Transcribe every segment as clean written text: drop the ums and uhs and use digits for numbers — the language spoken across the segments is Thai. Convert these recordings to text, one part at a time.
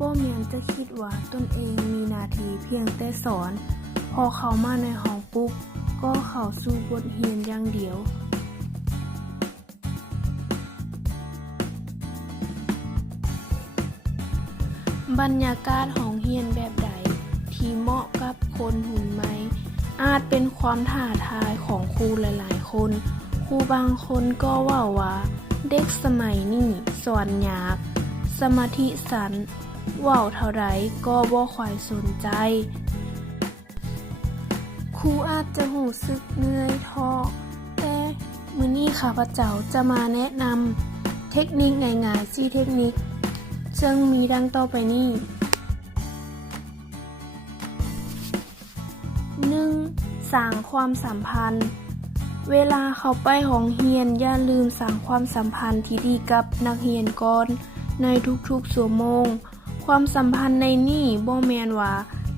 บ่แม่นจะคิดว่าตนเองมีหน้าที่เพียงแต่สอนพอเข้ามาในห้องปุ๊บก็เข้าสู่บทเรียนอย่างเดียวบรรยากาศห้องเรียนแบบใดที่เหมาะกับคนหุ่นไหมอาจเป็นความท้าทายของครูหลายๆคนครูบางคนก็ว่าเด็กสมัยนี้สอนยากสมาธิสั้นเว้าเท่าใดก็บ่ค่อยสนใจครูอาจจะรู้สึกเหนื่อยท้อแต่มื้อนี้ข้าพเจ้าจะมาแนะนำเทคนิคง่ายๆ4เทคนิคซึ่งมีดังต่อไปนี้ 1. สร้างความสัมพันธ์เวลาเข้าไปห้องเรียนอย่าลืมสร้างความสัมพันธ์ที่ดีกับนักเรียนก่อนในทุกๆชั่วโมงความสัมพันธ์ในนี้บ่แม่นว่า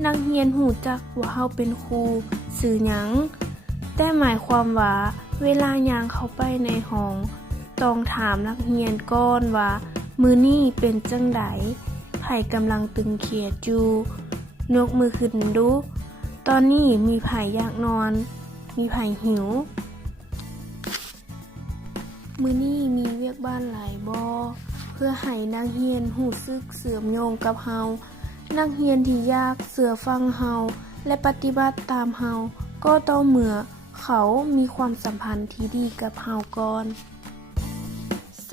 นักเรียนรู้จักว่าเฮาเป็นครูชื่อหยังแต่หมายความว่าเวลาย่างเข้าไปในห้องต้องถามนักเรียนก่อนว่ามื้อนี้เป็นจังไดไผกำลังตึงเครียดอยู่ยกมือขึ้นดูตอนนี้มีไผอยากนอนมีไผหิวมื้อนี้มีเวียกบ้านหลายบ่เพื่อให้นักเรียนรู้สึกเชื่อมโยงกับเฮานักเรียนที่อยากเชื่อฟังเฮาและปฏิบัติตามเฮาก็ต้องเมื่อเขามีความสัมพันธ์ที่ดีกับเฮาก่อน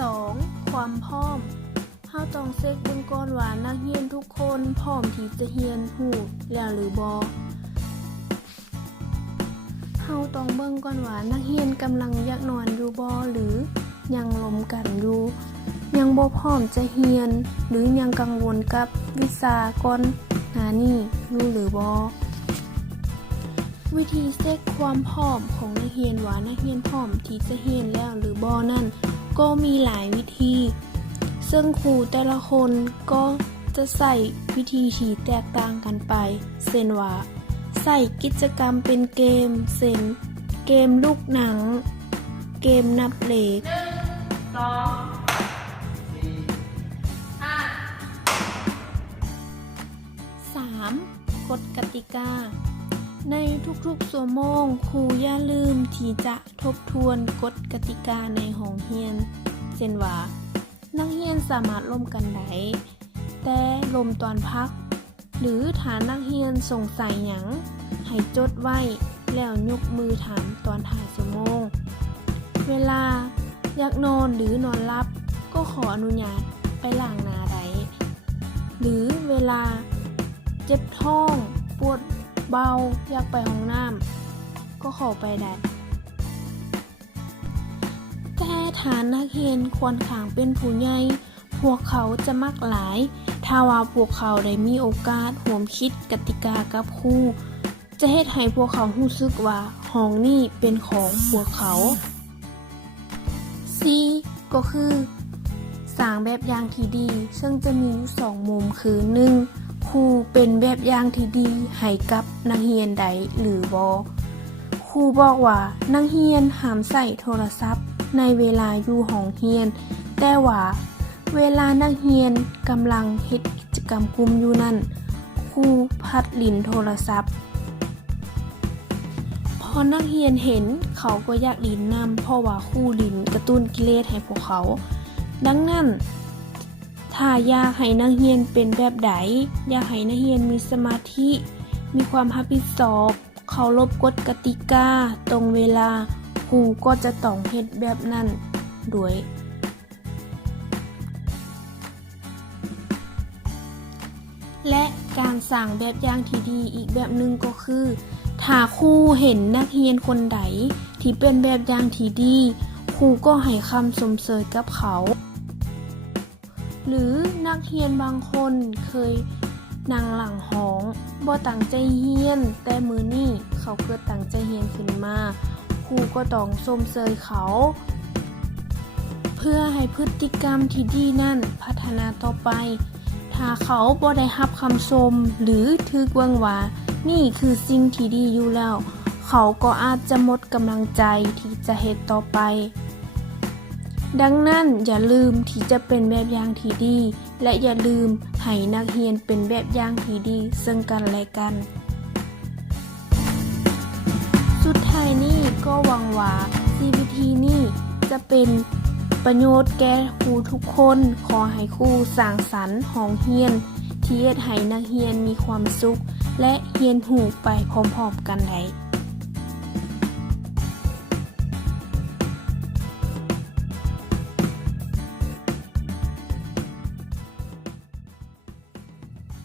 2. ความพร้อมเฮาต้องเช็คเบิ่งก่อนว่านักเรียนทุกคนพร้อมที่จะเรียนรู้แล้วหรือบ่เฮาต้องเบิ่งก่อนว่านักเรียนกำลังอยากนอนอยู่บ่หรือยังลมกันอยู่ยังบ่พร้อมจะเรียนหรือยังกังวลกับวิชาก่อนหน้านี้อยู่หรือบ่วิธีเช็คความพร้อมของนักเรียนว่านักเรียนพร้อมที่จะเรียนแล้วหรือบ่นั่นก็มีหลายวิธีซึ่งครูแต่ละคนก็จะใส่วิธีที่แตกต่างกันไปเช่นว่าใส่กิจกรรมเป็นเกมเช่นเกมลูกหนังเกมนับเลข 1 2 4 5 3. กฎกติกาในทุกๆชั่วโมงครูอย่าลืมที่จะทบทวนกฎกติกาในห้องเรียนเช่นว่านักเรียนสามารถร่วมกันได้แต่ร่วมตอนพักหรือถ้านักเรียนสงสัยหยังให้จดไว้แล้วยกมือถามตอนท้ายชั่วโมงเวลาอยากนอนหรือนอนหลับก็ขออนุญาตไปล้างหน้าได้หรือเวลาเจ็บท้องปวดเบาอยากไปห้องน้ำก็ขอไปได้แต่ถ้านักเรียนควรข้างเป็นผู้ใหญ่พวกเขาจะมักหลายถ้าว่าพวกเขาได้มีโอกาสร่วมคิดกติกากับครูจะเฮ็ดให้พวกเขารู้สึกว่าห้องนี้เป็นของพวกเขา 4. ก็คือสร้างแบบอย่างที่ดีซึ่งจะมีอยู่2มุมคือ 1. ครูเป็นแบบอย่างที่ดีให้กับนักเรียนใดหรือบ่ครูบอกว่านักเรียนห้ามใช้โทรศัพท์ในเวลาอยู่ห้องเรียนแต่ว่าเวลานักเรียนกำลังเฮ็ดกิจกรรมกลุ่มอยู่นั่นครูพัดลิ้นโทรศัพท์พอนักเรียนเห็นเขาก็อยากลิ้นนำเพราะว่าครูลิ้นกระตุ้นกิเลสให้พวกเขาดังนั้นถ้าอยากให้นักเรียนเป็นแบบใดอยากให้นักเรียนมีสมาธิมีความรับผิดชอบเคารพกฎกติกาตรงเวลาครูก็จะต้องเฮ็ดแบบนั้นด้วยและการสร้างแบบอย่างที่ดีอีกแบบหนึ่งก็คือถ้าครูเห็นนักเรียนคนใดที่เป็นแบบอย่างที่ดีครูก็ให้คำชมเชยกับเขาหรือนักเรียนบางคนเคยนั่งหลังห้องบ่ตั้งใจเรียนแต่มื้อนี้เขาเกิดตั้งใจเรียนขึ้นมาครูก็ต้องชมเชยเขาเพื่อให้พฤติกรรมที่ดีนั่นพัฒนาต่อไปถ้าเขาบ่ได้รับคำชมหรือถูกเบิ่งว่านี่คือสิ่งที่ดีอยู่แล้วเขาก็อาจจะหมดกำลังใจที่จะเฮ็ดต่อไป ดังนั้นอย่าลืมที่จะเป็นแบบอย่างที่ดีและอย่าลืมให้นักเรียนเป็นแบบอย่างที่ดีซึ่งกันและกันสุดท้ายนี้ก็หวังว่า CVT นี้จะเป็นประโยชน์แก่ครูทุกคนขอให้ครูสร้างสรรค์ห้องเรียนที่เฮ็ดให้นักเรียนมีความสุขและเรียนรู้ไปพร้อมๆกันได้